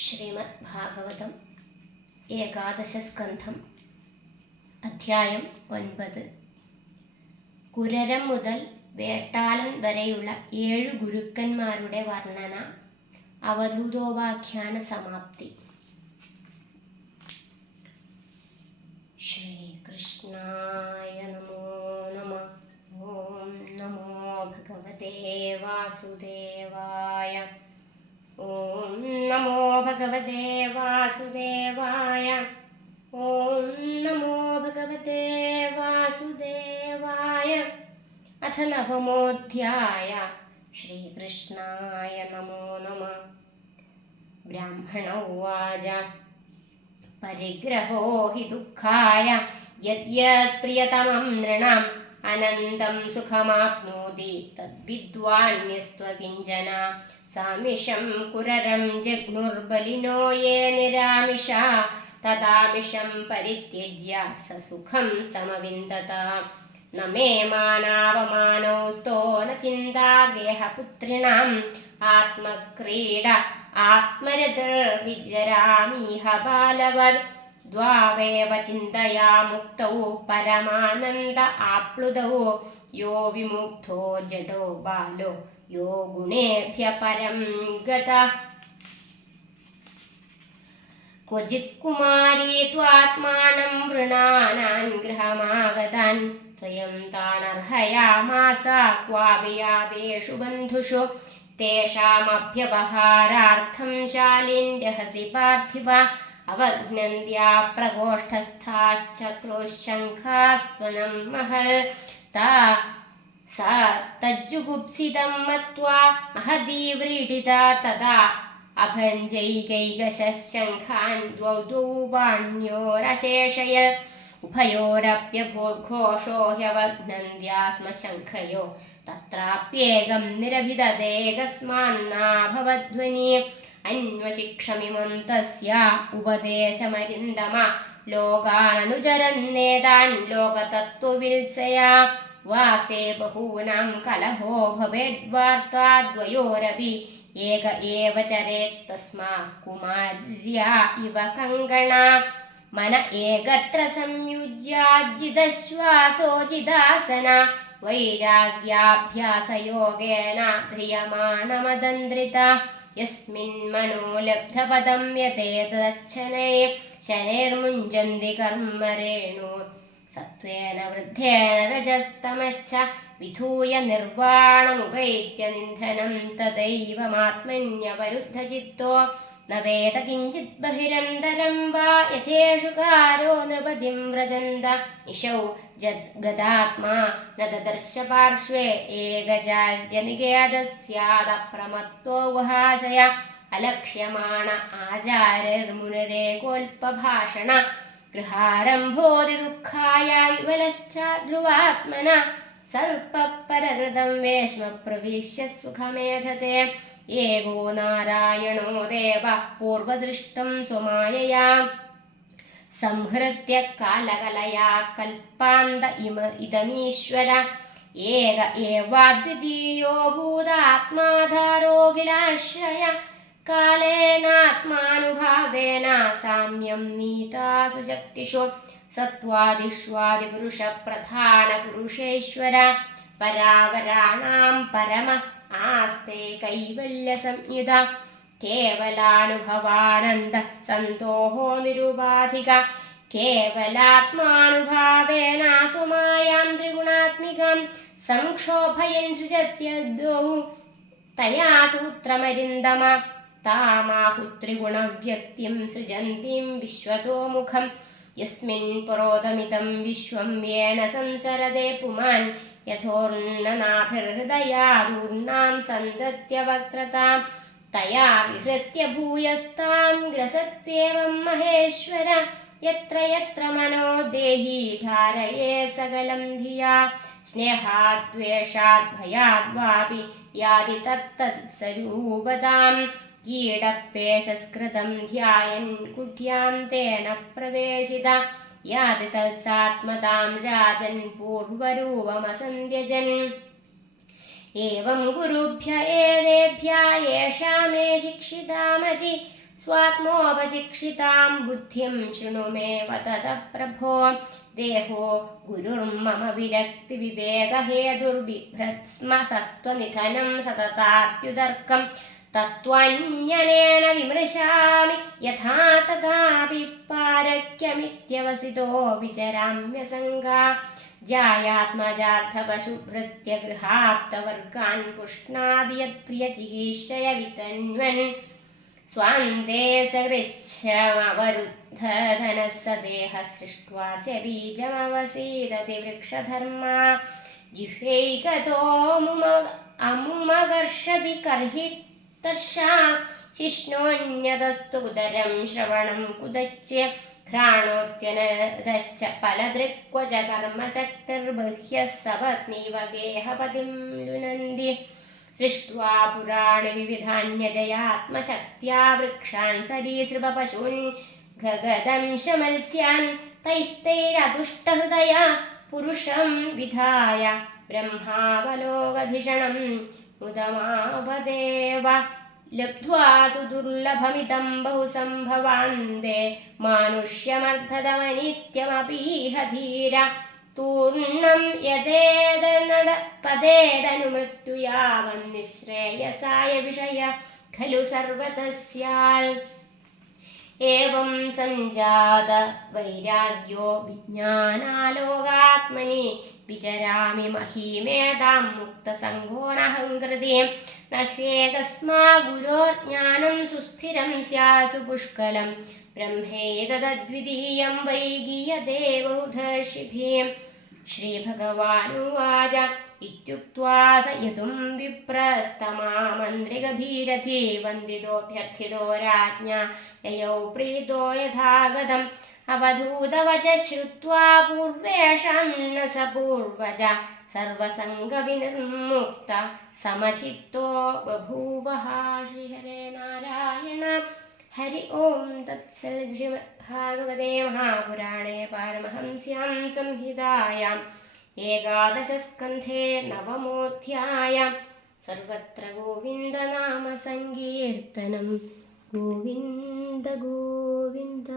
ശ്രീമദ് ഭാഗവതം ഏകാദശസ്കന്ധം അധ്യായം 9. കുരരം മുതൽ വേട്ടാളൻ വരെയുള്ള 7 ഗുരുക്കന്മാരുടെ വർണ്ണന. അവധൂതോപാഖ്യാന സമാപ്തി. ശ്രീകൃഷ്ണായ നമോ നമഃ. ഓം നമോ ഭഗവതേ വാസുദേവായ. ഓം നമോ ഭഗവതേ വാസുദേവായ. ഓം നമോ ഭഗവതേ വാസുദേവായ. അഥ നവമോധ്യായ. ശ്രീകൃഷ്ണായ നമോ നമഃ. ബ്രാഹ്മണ ഉവാച. പരിഗ്രഹോ ഹി ദുഃഖായ യദ്യത് പ്രിയതമം നൃണാം അനന്തം സുഖമാപ്നോതി തദ്വിദ്വാന്യസ്ത്വകിഞ്ചന. സാമിഷം കുരരം ജഗ്നുർബലിനോ യേ നിരാമിഷാ തദാമിഷം പരിത്യജ്യ സസുഖം സമവിന്ദത. ന മേ മാനാവമാനോസ്തോ ന ചിന്താ ഗേഹപുത്രിണാം ആത്മക്രീഡ ആത്മരതിർവിജരാമീഹ ബാലവത്. ദ്വാവേവ ചിന്തയാ മുക്തൗ പരമാനന്ദ ആപ്ലുതൗ. യോ വിമുക്തോ ജഡോ ബാലോ യോ ഗുണേഭ്യ പരം ഗതഃ. ക്വചിത് കുമാരീ ത്വാത്മാനം വൃണാനാൻ ഗൃഹമാഗതാൻ സ്വയം താനർഹയാമാസ ക്വാപി യാതേഷു ബന്ധുഷു. തേഷാമഭ്യവഹാരാർത്ഥം ശാലിന്യഹസി പാർത്ഥിവ. അവഘ്നന്ത്യാ പ്രകോഷ്ഠസ്ഥാശ്ചക്രുശംഖാസ്വനം മഹൽ. സ തജ്ജുഗുപ്സിതം മത്വാ മഹദീവ്രീഡിതാ തദാ അഭഞ്ജൈകൈകശംഖാൻ ദ്വൗ വാണ്യോരശേഷയ. ഉഭയോരപ്യഘോഷോ ഹ്യവഘ്നന്ത്യാ സ്മ ശംഖയോ. തത്രാപ്യേകം നിരഭിദദേകസ്മാന്നാഭവധ്വനി. അന്വശിക്ഷമിമം തസ്യ ഉപദേശമരിന്ദമ. ലോകാനനുചരന്നേതാൻ ലോകതത്ത്വവിൽസയാ. വാസേ ബഹൂനാം കലഹോ ഭവേദ്വാർത്താദ്വയോരപി. ഏക ഏവ ചരേത് തസ്മാ കുമാര്യാ ഇവ കങ്കണാ. മന ഏകത്ര സംയുജ്യാജിതശ്വാസോ ജിതാസന. വൈരാഗ്യാഭ്യാസയോഗേന ധ്രിയമാണമദന്ത്രിത. യസ്മിൻ മനോലബ്ധപദം യതേതച്ഛനൈ ശനൈർമുഞ്ചന്തി കർമ്മരേണു. സത്വേന വൃദ്ധേന രജസ്തമശ്ച വിധൂയ നിർവാണമുപൈത്യ നിന്ധനം. തദൈവമാത്മന്യവരുദ്ധചിത്തോ ന വേദ കിഞ്ചിത് ബഹിരന്തരം വാ. യഥേഷുകാരോ നൃപതിം വ്രജന്ത ഇശൗ ഗദാത്മാ ന ദദർശ പാർശ്വേ. ഏകജാര്യനികേതസ്യാദപ്രമത്തോ ഗുഹാശയ. അലക്ഷ്യമാണ ആചാര്യർമുനിരേകോൽപഭാഷണ. ഗൃഹാരംഭോതി ദുഃഖായ വിവലശ്ചാധ്രുവാത്മന. സർപ്പപരകൃതം വേശ്മ പ്രവിശ്യ സുഖമേധത്തെ. ഏകോ നാരായണോ ദേവ പൂർവസൃഷ്ടം സ്വമായയാ. സംഹൃത്യ കാലകലയാ കൽപ്പാന്ത ഇദമീശ്വര. ഏക ഏവാദ്വിതീയോ ഭൂതാത്മാധാരോഖിലാശ്രയ. കാലേനാത്മാനുഭാവേന സാമ്യം നീതാസു ശക്തിഷു. സത്വാദിഷ്വാദിപുരുഷ പ്രധാന പുരുഷേശ്വര. പരാവരാണാം പരമഃ ആസ്തേ കൈവല്യ സംയുത. കേവലാനുഭവാനന്ദ സന്തോഹോ നിരുപാധിക. കേവലാത്മാനുഭാവേന സ്വമായാം ത്രിഗുണാത്മികം. സംക്ഷോഭയൻ സൃജത്യദ്വൗ തയാ സൂത്രമരിന്ദമ. താമാഹുസ്ത്രിഗുണവ്യക്തിം സൃജന്തിം വിശ്വതോമുഖം. യസ്മിൻ പുരോദമിതം വിശ്വം യേന സംസരദേ പുമാൻ. യഥോർണനാഭിർഹൃദയാദൂർണാം സന്തത്യവക്ത്രതാം. തയാ വിഹൃത്യ ഭൂയസ്താം ഗ്രസത്വേവം മഹേശ്വര. യത്ര യത്ര മനോ ദേഹി ധാരയേ സകലം ധിയാ. സ്നേഹാദ്വേഷാദ് ഭയാദ്വാപി യാതി തത്തത് സ്വരൂപതാം. കീടപ്പേശസ്കൃതം ധ്യായൻ കുഢ്യാം തേന പ്രവേശിത. യാതി തത്സാത്മതാം രാജൻ പൂർവരൂപമസന്ധ്യജൻ. ഏവം ഗുരുഭ്യ ഏതേഭ്യ യേഷാ മേ ശിക്ഷിതാമതി. स्वात्मोपशिक्षितां बुद्धिं शृणु मे ततः प्रभो देहो गुरुर्मम विरक्तिविवेकहेतुर्बिभ्रत्स्म सत्त्वनिधनं सततात्युदर्कं तत्त्वन्यनेन विमृशामि यथा तथापि पारक्यमित्यवसितो विचराम्यसङ्गा जायात्मजार्थपशुभृत्य गृहाप्तवर्गान् पुष्णादि यत्प्रियचिकीर्षय वितन्वन् स्वान्ते सकृच्छमवरुद्धधनः स देहः सृष्ट्वा स्य बीजमवसीदति वृक्षधर्मा जिह्वैकतो अमुमकर्षति कर्हितर्षा शिष्णोऽन्यतस्तु उदरं श्रवणं कुतश्च घ्राणोत्यनदश्च फलदृक्व च कर्मशक्तिर्बह्यः सपत्नीवगेहपतिं लुनन्ति सृष्ट्वा पुराणि विविधान्यजयात्मशक्त्या वृक्षान् सरीसृपपशून् गगदंशमत्स्यान् तैस्तैरतुष्टहृदया पुरुषं विधाय ब्रह्मावलोकधिषणं मुदमापदेव लब्ध्वा सुदुर्लभमिदं बहुसम्भवान्ते मानुष्यमर्धतमनित्यमपीह धीर तूर्णं यदेदनपदेदनुमृत्यु यावन्निःश्रेयसाय विषय खलु सर्वतः स्यात् एवं सञ्जात वैराग्यो विज्ञानालोकात्मनि विचरामि महीमेतां मुक्तसङ्गो नहङ्कृतिं न ह्येकस्मा गुरोर्ज्ञानं सुस्थिरं स्यासु पुष्कलं ब्रह्मैतदद्वितीयं वै गीयते बहुधर्षिभिः श्रीभगवानुवाच इत्युक्त्वा स यदुं विप्रस्तमामन्त्रिगभीरथी वन्दितोऽभ्यर्थितो राज्ञा ययौ प्रीतो यथागतम् अवधूतवचः श्रुत्वा पूर्वेषां न स पूर्वज सर्वसङ्गविनिर्मुक्त समचित्तो बभूवः श्रीहरे नारायण हरि ओं तत्सत् श्रीमद्भागवते महापुराणे पारमहंस्यां संहितायाम् एकादशस्कन्धे नवमोऽध्यायः सर्वत्र गोविन्दनामसङ्कीर्तनं गोविन्द गोविन्द।